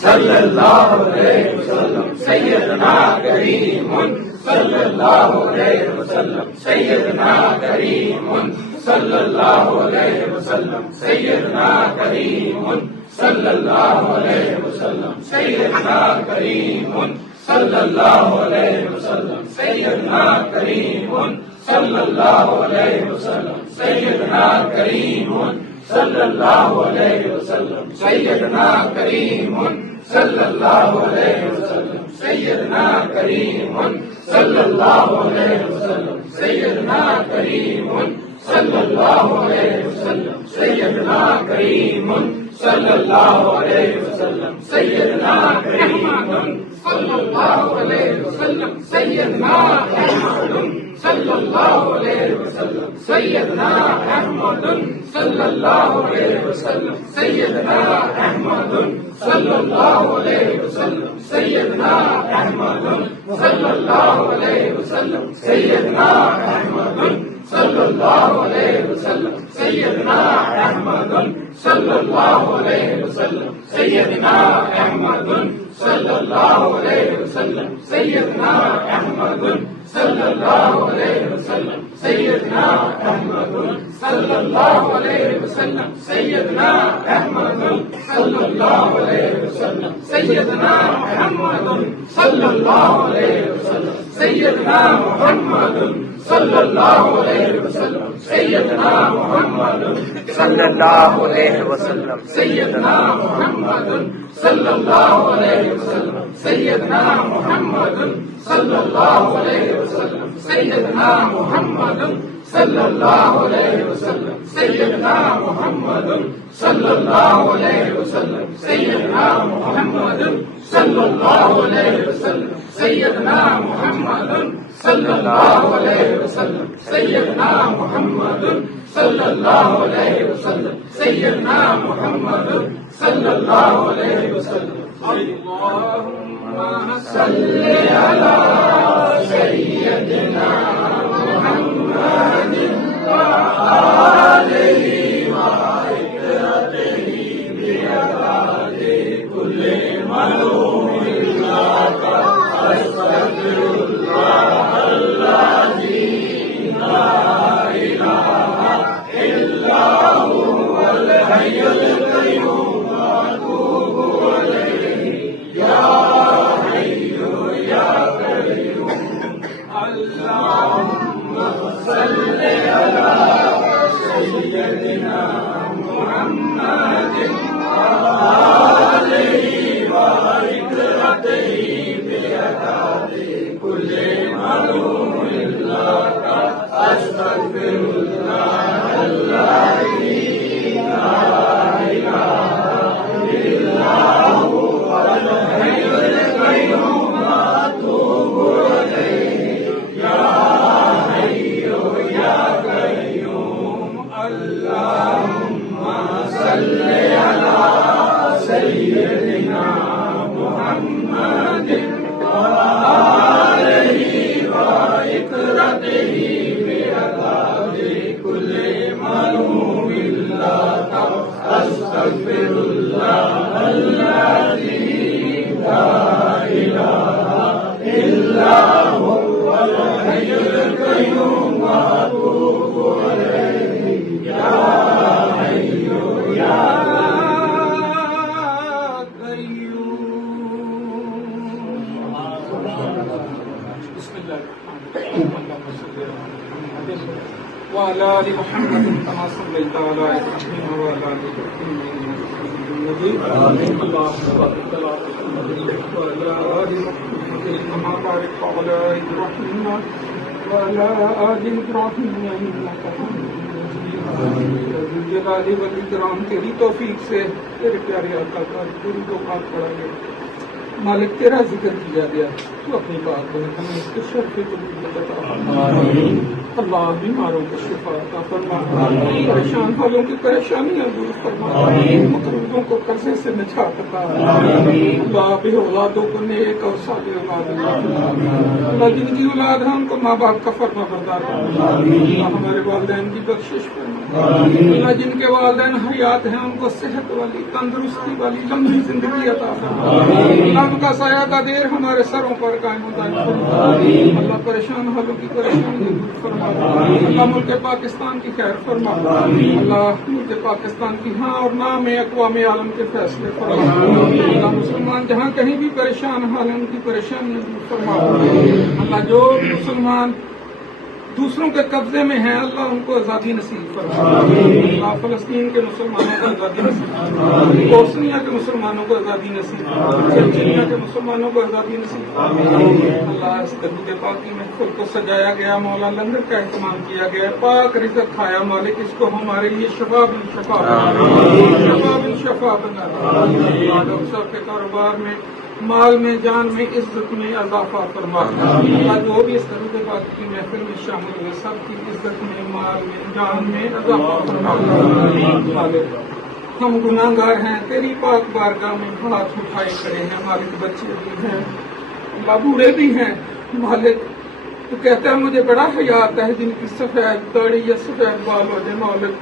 صلی اللہ علیہ وسلم سیدنا کریم صلی اللہ علیہ وسلم سیدنا کریم صلی اللہ علیہ وسلم سیدنا کریم صلی اللہ علیہ وسلم سیدنا کریم صلی اللہ علیہ وسلم سیدنا کریم صلی اللہ علیہ وسلم سیدنا کریم صلی اللہ علیہ وسلم سیدنا کریم صلی اللہ علیہ وسلم سیدنا کریم صلی اللہ علیہ وسلم سیدنا کریم صلی اللہ علیہ وسلم سیدنا کریم صلی اللہ علیہ وسلم سیدنا کریم صلی اللہ علیہ وسلم سیدنا احمد صلی اللہ علیہ وسلم سیدنا احمد صلی اللہ علیہ وسلم سیدنا احمد صلی اللہ علیہ وسلم سیدنا احمد صلی اللہ علیہ وسلم سیدنا احمد صلی اللہ علیہ وسلم سیدنا احمد صلی اللہ علیہ وسلم سیدنا احمد صلی اللہ علیہ وسلم سیدنا احمد صلی اللہ علیہ وسلم سیدنا احمد صلی اللہ علیہ وسلم سیدنا احمد صلی اللہ علیہ وسلم سیدنا احمد صلی اللہ علیہ وسلم سیدنا محمد صلی اللہ علیہ وسلم سیدنا محمد صلی اللہ علیہ وسلم سیدنا محمد صلی اللہ علیہ وسلم سیدنا محمد صلی اللہ علیہ وسلم سیدنا محمد صلی اللہ علیہ وسلم سیدنا محمد صلی اللہ علیہ وسلم سیدنا محمد صلی اللہ علیہ وسلم سیدنا محمد صلی اللہ علیہ وسلم سیدنا محمد صلی اللہ علیہ وسلم سیدنا محمد صلی اللہ علیہ وسلم اللہم صلی علی سیدنا محمد وآلہ وعطرتہ بعدد کل معلوم لک استغفر اللہ الذی لا الہ الا هو الحی القیوم واتوب الیہ یا حی یا قیوم اللہم صلی علی سیدنا محمد وآلہ وعطرتہ بعدد کل معلوم لک استغفر اللہ الذی لا الہ الا هو الحی القیوم واتوب الیہ یا حی یا قیوم اللہم صلی علی سیدنا محمد وآلہ وعطرتہ بعدد کل معلوم لک استغفر اللہ الذی لا الہ الا هو الحی القیوم واتوب الیہ یا حی یا وعلى آل محمد كما صليت على إبراهيم وعلى آل إبراهيم إنك حميد مجيد اللهم بارك على محمد وعلى آل محمد كما باركت على إبراهيم وعلى آل إبراهيم إنك حميد مجيد ذو الجلال والإكرام تیری توفیق سے تیرے پیارے آقا کا پوری توقات پڑھا گیا مالک تیرا ذکر کیا گیا تو اپنی بات کو ہمیں اس کے شرف قبولیت عطا فرما اللہ بیماروں کو شفا عطا فرما پریشان والوں کی پریشانیاں دور فرما مقروضوں کو قرضے سے نجات عطا اللہ بے اولادوں کو نیک اور صالح اولاد عطا اللہ جن کی اولاد ہے ان کو ماں باپ کا فرما بردار فرما اللہ ہمارے والدین کی بخشش فرما اللہ جن کے والدین حیات ہیں ان کو صحت والی تندرستی والی لمبی زندگی عطا فرما اللہ ان کا سایہ دیر ہمارے سروں پر قائم و دائم فرما اللہ پریشان حالوں کی پریشانی دور فرما اللہ ملک پاکستان کی خیر فرما اللہ ملک پاکستان کی ہاں اور نہ میں اقوام عالم کے فیصلے فرما اللہ مسلمان جہاں کہیں بھی پریشان حال ان کی پریشانی دور فرما اللہ جو مسلمان دوسروں کے قبضے میں ہیں اللہ ان کو آزادی نصیب فرما اللہ فلسطین کے مسلمانوں کو آزادی نصیب فرما بوسنیا کے مسلمانوں کو آزادی نصیب فرما چچنیا کے مسلمانوں کو آزادی نصیب فرما اللہ اس درود پاکی میں خود کو سجایا گیا مولا لنگر کا اہتمام کیا گیا پاک رزق کھایا مالک اس کو ہمارے لیے شفا بن شفا بنا ڈاکٹر صاحب کے کاروبار میں مال میں جان میں عزت میں اضافہ فرما اللہ جو بھی اس درود پاک کی محفل میں شامل ہوئے سب کی عزت میں مال میں جان میں اضافہ فرما ہم گناہ گار ہیں تیری پاک بارگاہ میں ہاتھ اٹھائے کھڑے ہیں مالک بچے بھی ہیں اللہ بوڑھے بھی ہیں مالک تو کہتا ہے مجھے بڑا حیا آتا ہے جن کی سفید داڑھی یا سفید بال ہو جائے مالک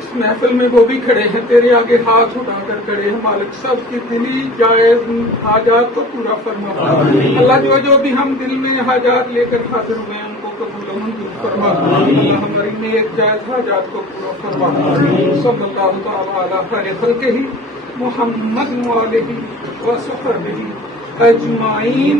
اس محفل میں وہ بھی کھڑے ہیں تیرے آگے ہاتھ اٹھا کر کھڑے ہیں مالک سب کی دلی جائز حاجات کو پورا فرما اللہ جو بھی ہم دل میں حاجات لے کر حاضر ہوئے ہیں ان کو قبول و منظور فرما اللہ ہماری نیک جائز حاجات کو پورا فرما صلی اللہ تعالی علی خیر خلقہ محمد وآلہ وصحبہ اجمعین.